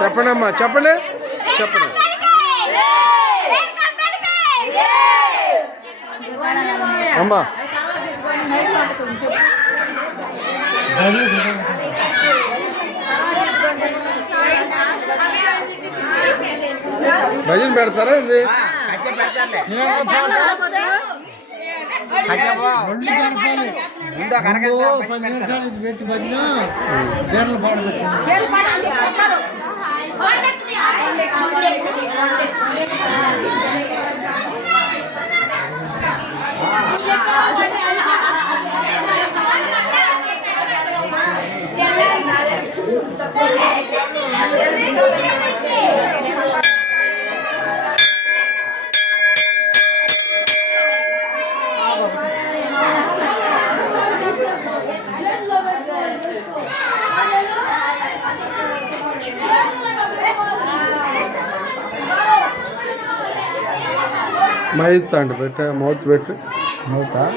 చెప్పండి అమ్మా చెప్పండి చెప్పండి అమ్మా భజన పెడతారా ఇది కజ్జ పది నిమిషాలు ఇది పెట్టి భజన చీరలు मई तंड बेटे मौत बेटे मौत हाँ।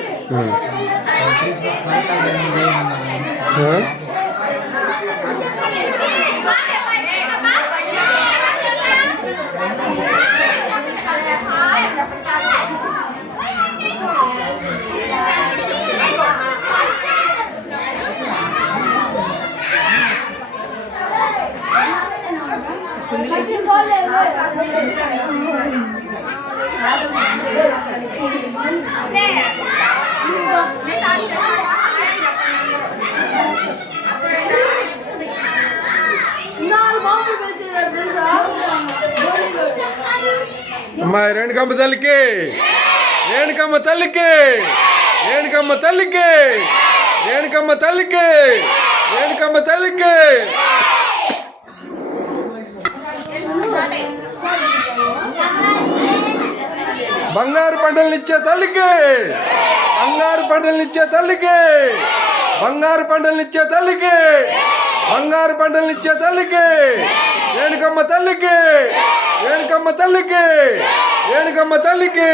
అమ్మాయి రేణుకమ్మ తల్లికి రేణుకమ్మ తల్లికి రేణుకమ్మ తల్లికి రేణుకమ్మ తల్లికి రేణుకమ్మ తల్లికి బంగారు పంటలనిచ్చే తల్లికి. బంగారు పంటలనిచ్చే తల్లికి. బంగారు పంటలనిచ్చే తల్లికి. బంగారు పంటలనిచ్చే తల్లికి. ఏనుకమ్మ తల్లికి. ఏనుకమ్మ తల్లికి. ఏనుకమ్మ తల్లికి.